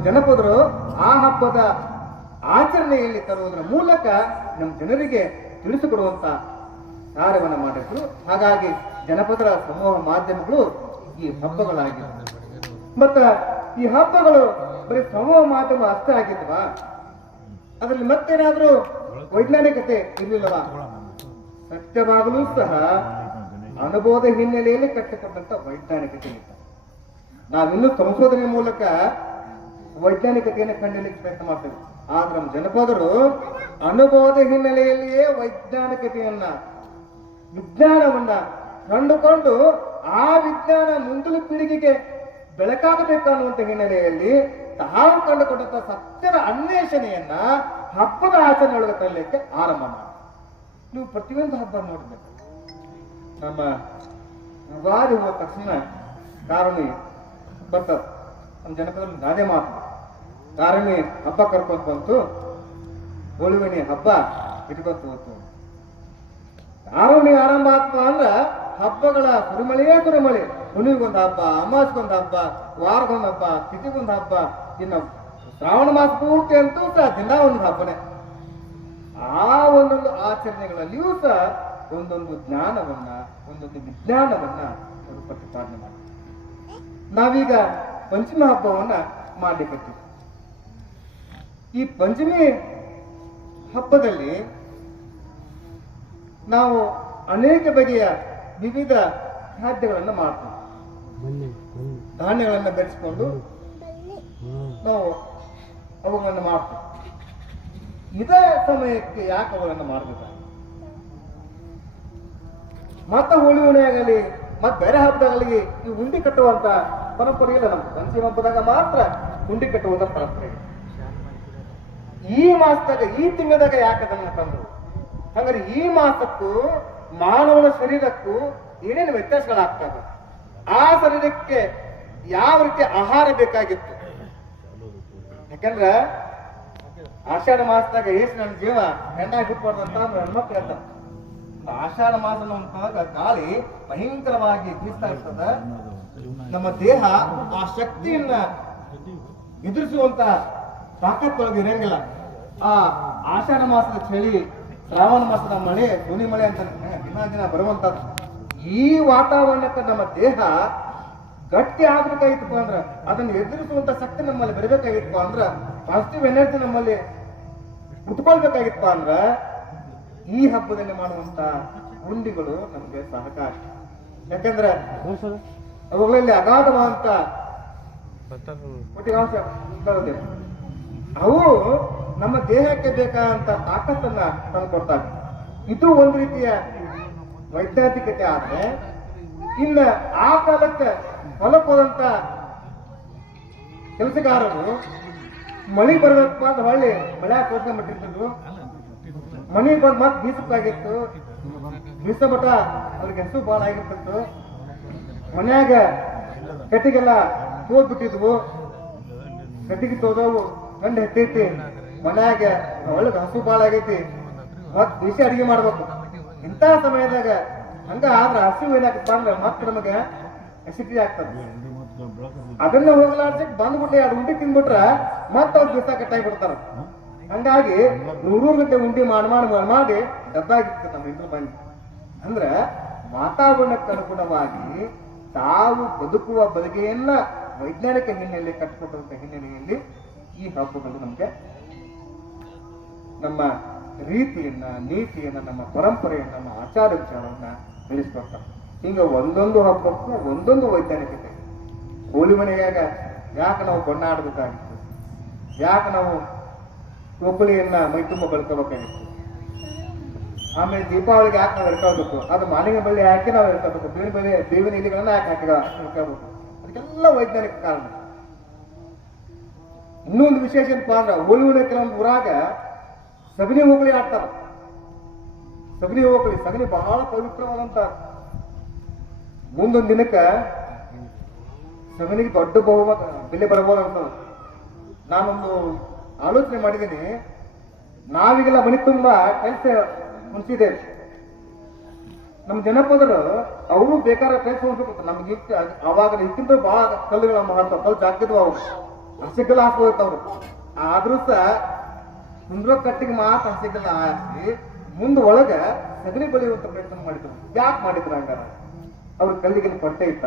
ಜನಪದರು ಆ ಹಬ್ಬದ ಆಚರಣೆಯಲ್ಲಿ ತರುವುದರ ಮೂಲಕ ನಮ್ಮ ಜನರಿಗೆ ತಿಳಿಸಿಕೊಡುವಂತ ಕಾರ್ಯವನ್ನು ಮಾಡಿದ್ರು. ಹಾಗಾಗಿ ಜನಪದರ ಸಮೂಹ ಮಾಧ್ಯಮಗಳು ಈ ಹಬ್ಬಗಳಾಗಿವೆ. ಮತ್ತ ಈ ಹಬ್ಬಗಳು ಬರೀ ಸಮೂಹ ಮಾಧ್ಯಮ ಅಷ್ಟೇ ಆಗಿದ್ವಾ? ಅದರಲ್ಲಿ ಮತ್ತೇನಾದ್ರೂ ವೈಜ್ಞಾನಿಕತೆ ಇರಲಿಲ್ಲವಾ? ಸತ್ಯವಾಗಲೂ ಸಹ ಅನುಭವದ ಹಿನ್ನೆಲೆಯಲ್ಲಿ ಕಟ್ಟಿಕೊಂಡಂತ ವೈಜ್ಞಾನಿಕತೆ ಇದೆ ನಾವಿನ್ನೂ ಸಂಶೋಧನೆ ಮೂಲಕ ವೈಜ್ಞಾನಿಕತೆಯನ್ನು ಕಂಡಿಲಿಕ್ಕೆ ಪ್ರಯತ್ನ ಮಾಡ್ತೇವೆ ಆದ್ರೆ ನಮ್ಮ ಜನಪದರು ಅನುಭವದ ಹಿನ್ನೆಲೆಯಲ್ಲಿಯೇ ವೈಜ್ಞಾನಿಕತೆಯನ್ನ, ವಿಜ್ಞಾನವನ್ನ ಕಂಡುಕೊಂಡು ಆ ವಿಜ್ಞಾನ ಮುಂದಿನ ಪೀಳಿಗೆಗೆ ಬೆಳಕಾಗಬೇಕು ಅನ್ನುವಂತ ಹಿನ್ನೆಲೆಯಲ್ಲಿ ತಾವು ಕಂಡುಕೊಂಡಂತ ಸತ್ಯದ ಅನ್ವೇಷಣೆಯನ್ನ ಹಬ್ಬದ ಆಚರಣೆ ಒಳಗೆ ತರಲಿಕ್ಕೆ ಆರಂಭ ಮಾಡಿ. ನೀವು ಪ್ರತಿಯೊಂದು ಹಬ್ಬ ನೋಡಬೇಕು. ನಮ್ಮ ಯುಗಾದಿ ಹೋದ ತಕ್ಷಣ ಕಾರಣಿ ಬರ್ತದೆ ನಮ್ಮ ಜನಪದ ಗಾದೆ ಮಾತು. ಕಾರುಣಿ ಹಬ್ಬ ಕರ್ಕೊಂತ ಬಂತು. ಹಬ್ಬ ಇಟ್ಕೊಂತ ಹೋಗ್ತು ಕಾರುಣಿ ಆರಂಭ ಆಗ್ತದ ಅಂದ್ರ ಹಬ್ಬಗಳ ಕುರಿಮಳೆಯೇ ಕುರಿಮಳೆ. ಹುಣ್ಣಿಗೊಂದು ಹಬ್ಬ, ಅಮಾಸ್ಗೊಂದು ಹಬ್ಬ, ವಾರಗೊಂದು ಹಬ್ಬ, ತಿಥಿಗೊಂದು ಹಬ್ಬ. ಇನ್ನು ಶ್ರಾವಣ ಮಾಸ ಪೂರ್ತಿ ಅಂತೂ ಸಹ ದಿನ ಒಂದು ಹಬ್ಬನೇ. ಆ ಒಂದೊಂದು ಆಚರಣೆಗಳಲ್ಲಿಯೂ ಸಹ ಒಂದೊಂದು ಜ್ಞಾನವನ್ನ, ಒಂದೊಂದು ವಿಜ್ಞಾನವನ್ನ ಅವರು ಪ್ರತಿಪಾದನೆ ಮಾಡ್ತೀವಿ ನಾವೀಗ ಪಂಚಮ ಹಬ್ಬವನ್ನ ಮಾಡ್ಲಿಕ್ಕೆ ಈ ಪಂಚಮಿ ಹಬ್ಬದಲ್ಲಿ ನಾವು ಅನೇಕ ಬಗೆಯ ವಿವಿಧ ಖಾದ್ಯಗಳನ್ನು ಮಾಡ್ತೀವಿ. ಧಾನ್ಯಗಳನ್ನು ಬೆರೆಸ್ಕೊಂಡು ನಾವು ಅವುಗಳನ್ನು ಮಾಡ್ತೀವಿ. ಇದೇ ಸಮಯಕ್ಕೆ ಯಾಕೆ ಅವುಗಳನ್ನು ಮಾಡಬೇಕು ಮತ್ತೆ ಹೋಳಿ ಆಗಲಿ ಮತ್ತೆ ಬೇರೆ ಹಬ್ಬದಾಗಲಿ ಈ ಉಂಡಿ ಕಟ್ಟುವಂತ ಪರಂಪರೆ ಇಲ್ಲ ನಮ್ಮ ಪಂಚಮಿ ಹಬ್ಬದಾಗ ಮಾತ್ರ ಉಂಡಿ ಕಟ್ಟುವಂತ ಪರಂಪರೆ ಇದೆ. ಈ ಮಾಸದಾಗ, ಈ ತಿಂಗಳದಾಗ ಯಾಕೆ ಅದನ್ನ ತಂದ್ರು? ಹಂಗಾರೆ ಈ ಮಾಸಕ್ಕೂ, ಮಾನವನ ಶರೀರಕ್ಕೂ ಏನೇನು ವ್ಯತ್ಯಾಸಗಳಾಗ್ತವೆ? ಆ ಶರೀರಕ್ಕೆ ಯಾವ ರೀತಿ ಆಹಾರ ಬೇಕಾಗಿತ್ತು? ಯಾಕಂದ್ರ, ಆಷಾಢ ಮಾಸದಾಗ ಏಸು ನನ್ನ ಜೀವ, ಹೆಣ್ಣಾಗಿ ಹುಟ್ಬಾರ್ದು ಅಂತ ಹೆಣ್ಮಕ್ಳು ಹೇಳ್ತಾರೆ. ಆಷಾಢ ಮಾಸ ನಮ್ಮ ಗಾಳಿ ಭಯಂಕರವಾಗಿ ಬೀಸ್ತಾ ಇರ್ತದ. ನಮ್ಮ ದೇಹ ಆ ಶಕ್ತಿಯನ್ನ ಎದುರಿಸುವಂತಹ ತಾಕತ್ತೊಳಗೆ ಇರಂಗಿಲ್ಲ. ಆ ಆಷಾಢ ಮಾಸದ ಚಳಿ ಶ್ರಾವಣ ಮಾಸದ ಮಳೆ ಧ್ವನಿ ಮಳೆ ಅಂತ ದಿನ ದಿನ ಬರುವಂತದ್ದು ಈ ವಾತಾವರಣಕ್ಕೆ ನಮ್ಮ ದೇಹ ಗಟ್ಟಿ ಆಗ್ಬೇಕಾಗಿತ್ತು ಅಂದ್ರ ಅದನ್ನ ಎದುರಿಸುವಂತ ಶಕ್ತಿ ನಮ್ಮಲ್ಲಿ ಬರಬೇಕಾಗಿತ್ತು ಅಂದ್ರ ಪಾಸಿಟಿವ್ ಎನರ್ಜಿ ನಮ್ಮಲ್ಲಿ ಉಟ್ಕೊಳ್ಬೇಕಾಗಿತ್ತು ಅಂದ್ರ ಈ ಹಬ್ಬದಲ್ಲಿ ಮಾಡುವಂತ ಉಂಡಿಗಳು ನಮ್ಗೆ ಸಹಕಾರ ಯಾಕಂದ್ರೆ ಅವುಗಳಲ್ಲಿ ಅಗಾಧವಾದಂತ. ಅವು ನಮ್ಮ ದೇಹಕ್ಕೆ ಬೇಕಾದಂತ ತಾಕತ್ತನ್ನ ತಂದ್ಕೊಡ್ತಾರೆ. ಇದು ಒಂದು ರೀತಿಯ ವೈಜ್ಞಾನಿಕತೆ ಆದ್ರೆ, ಇನ್ನ ಆ ಕಾಲಕ್ಕೆ ಹೊಲಕ್ಕೆ ಹೋದಂತ ಕೆಲಸಗಾರರು ಮಳಿ ಬರಬೇಕು ಅಂತ ಹೊಳ್ಳಿ ಮಳೆ ತೋರ್ಸ್ಕೊಂಡ್ಬಿಟ್ಟಿರ್ತಿದ್ರು ಮನಿ ಬಂದ್ ಮತ್ ಬೀಸಕ್ಕಾಗಿತ್ತು. ಬೀಸ ಮಠ ಅವ್ರಿಗೆ ಹೆಸರು ಭಾಳ ಆಗಿರ್ತಿತ್ತು. ಮನ್ಯಾಗ ಕಟ್ಟಿಗೆಲ್ಲ ತೋದ್ಬಿಟ್ಟಿದ್ವು. ಕಟ್ಟಿಗೆ ತೋದವು, ಗಂಡ ಹೆತ್ತೈತಿ ಮನ್ಯಾಗ ಒಳ್ಳೆ ಹಸು ಭಾಳ ಆಗೈತಿ ಮತ್ ಬಿಸಿ ಅಡಿಗೆ ಮಾಡ್ಬೇಕು. ಇಂಥ ಸಮಯದಾಗ ಹಂಗ ಆದ್ರ ಹಸಿವು ಏನಾಗಪ್ಪ ಅಂದ್ರೆ ಮತ್ತೆ ನಮಗೆ ಎಸಿಟಿ ಆಗ್ತದೆ. ಅದನ್ನ ಹೋಗ್ಲಾರ್ಸಕ್ ಬಂದ್ಬಿಟ್ಟು ಎರಡು ಉಂಡಿ ತಿಂದ್ಬಿಟ್ರ ಮತ್ತೆ ಅವ್ರು ಬಿಸ ಕಟ್ಟಾಗಿ ಬಿಡ್ತಾರ ಹಂಗಾಗಿ ನೂರು ಗಂಟೆ ಉಂಡಿ ಮಾಡಿ ಮಾಡಿ ಮಾಡಿ ಮಾಡಿ ಡಬ್ಬಾಗಿತ್ತು ನಮ್ಮ ಹಿಂದೂ ಮಂದಿ ಅಂದ್ರ ವಾತಾವರಣಕ್ಕೆ ಅನುಗುಣವಾಗಿ ತಾವು ಬದುಕುವ ಬದುಕೆಯನ್ನ ವೈಜ್ಞಾನಿಕ ಹಿನ್ನೆಲೆ ಕಟ್ಟಿಕೊಟ್ಟಂತ ಹಿನ್ನೆಲೆಯಲ್ಲಿ ಈ ಹಬ್ಬಗಳು ನಮ್ಗೆ ನಮ್ಮ ರೀತಿಯನ್ನ, ನೀತಿಯನ್ನ, ನಮ್ಮ ಪರಂಪರೆಯನ್ನ, ನಮ್ಮ ಆಚಾರ ವಿಚಾರವನ್ನ ತಿಳಿಸ್ಕೊಡ್ತಾರೆ ಹಿಂಗ ಒಂದೊಂದು ಹಬ್ಬಕ್ಕೂ ಒಂದೊಂದು ವೈಜ್ಞಾನಿಕತೆ. ಕೋಲಿ ಮನೆಯಾಗ ಯಾಕೆ ನಾವು ಬಣ್ಣ ಆಡಬೇಕಾಗಿತ್ತು? ಯಾಕೆ ನಾವು ಒಬ್ಬಳಿಯನ್ನ ಮೈ ತುಂಬ ಬಳ್ಕೋಬೇಕಾಗಿತ್ತು? ಆಮೇಲೆ ದೀಪಾವಳಿಗೆ ಯಾಕೆ ನಾವು ಇರ್ಕೋಬೇಕು ಅದು ಮಾಲಿನ್ಯ ಬಳ್ಳಿ ಯಾಕೆ ನಾವು ಇರ್ಕೋಬೇಕು ಬೇವಿನ ಬೆಲೆ ಬೇವಿನ ಇಲಿಗಳನ್ನ ಯಾಕೆ ಹಾಕಿ ಇರ್ಕೋಬೇಕು ಅದಕ್ಕೆಲ್ಲ ವೈಜ್ಞಾನಿಕ ಕಾರಣ. ಇನ್ನೊಂದು ವಿಶೇಷ ಏನಪ್ಪ ಅಂದ್ರೆ, ಹೋಲಿ ಹುಣ್ಣಿಮೆ ಕೆಲವೊಂದು ಊರಾಗ ಸಗಣಿ ಹೋಗಲಿ ಆಡ್ತಾರ ಸಗಣಿ ಹೋಗಲಿ, ಸಗಣಿ ಬಹಳ ಪವಿತ್ರವಾದಂತ. ಮುಂದೊಂದು ದಿನಕ್ಕೆ ಸಗಣಿಗೆ ದೊಡ್ಡ ಬಹುಮ ಬೆಲೆ ಬರಬಹುದು ಅಂತ. ನಾನೊಂದು ಆಲೋಚನೆ ಮಾಡಿದ್ದೀನಿ. ನಾವೀಗೆಲ್ಲ ಮನೆ ತುಂಬಾ ಕೆಲಸ ಮುನ್ಸಿದ್ದೇವೆ ನಮ್ಮ ಜನಪದರು ಅವರು ಬೇಕಾದ ಕೆಲಸ ಉಂಟು ನಮ್ಗೆ ಅವಾಗ ಇಕ್ಕಿಂತ ಬಹಳ ಕಲ್ಲುಗಳ ಮಹತ್ವ. ಕಲ್ಲು ಜಾಗ್ತಿದ್ವು ಅವು ಹಸಿಗೆಲ್ಲ ಹಾಕೋತವ್ರು ಆದ್ರೂ ಸಹ ಕುಂದ್ರೋ ಕಟ್ಟಿಗೆ ಮಾತ್ರ ಹಸಿಗಲ್ಲ ಆಸ್ತಿ. ಮುಂದ ಒಳಗ ಸಗಣಿ ಬಳಿಯುವಂತ ಪ್ರಯತ್ನ ಮಾಡಿದ್ರು. ಯಾಕೆ ಮಾಡಿದ್ರು ಹಂಗಾರ? ಅವ್ರ ಕಲ್ಲಿಗೆ ಕೊಟ್ಟೆ ಇತ್ತ?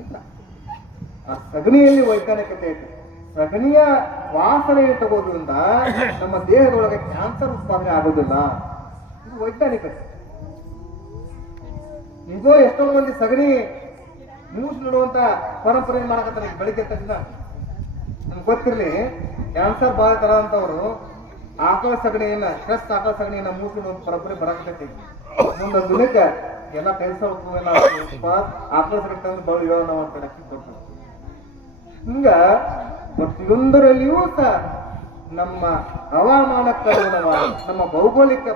ಇಲ್ಲ. ಆ ಸಗಣಿಯಲ್ಲಿ ವೈಜ್ಞಾನಿಕತೆ ಐತೆ. ಸಗಣಿಯ ವಾಸನೆ ತಗೋದ್ರಿಂದ ನಮ್ಮ ದೇಹದೊಳಗೆ ಕ್ಯಾನ್ಸರ್ ಉತ್ಪಾದನೆ ಆಗೋದಿಲ್ಲ. ಇದು ವೈಜ್ಞಾನಿಕತೆ. ನಿಜೋ ಎಷ್ಟೋ ಮಂದಿ ಸಗಣಿ ಮೂಸ್ ನೋಡುವಂತ ಪರಂಪರೆ ಮಾಡಕತ್ತ ಬೆಳಿಗ್ಗೆ ತಕ್ಷಣ ನಮ್ಗೆ ಗೊತ್ತಿರಲಿ ಕ್ಯಾನ್ಸರ್ ಬಾಧಿತರ ಅಂತವ್ರು ಆಕಳ ಸಗಣಿಯನ್ನ ಫ್ರೆಶ್ ಆಕಳ ಸಗಣಿಯನ್ನ ಮೂಸ್ ಒಂದು ಪರಂಪರೆ ಬರಕತ್ತೈತಿ. ಮುಂದೊಂದು ದಿನಕ್ಕೆ ಎಲ್ಲ ಕೆಲಸ ಎಲ್ಲ ಆಕಳ ಸಗಣಿ ತಂದು ಬಳು ಹೇಳೋಣ ಅಂತ ಹೇಳಕ್ಕೆ ಕೊಟ್ಟು ಹಿಂಗ ಪ್ರತಿಯೊಂದರಲ್ಲಿಯೂ ಸಹ ನಮ್ಮ ಹವಾಮಾನಕ್ಕೆ ಅನುಗುಣವಾಗಿ, ನಮ್ಮ ಭೌಗೋಳಿಕ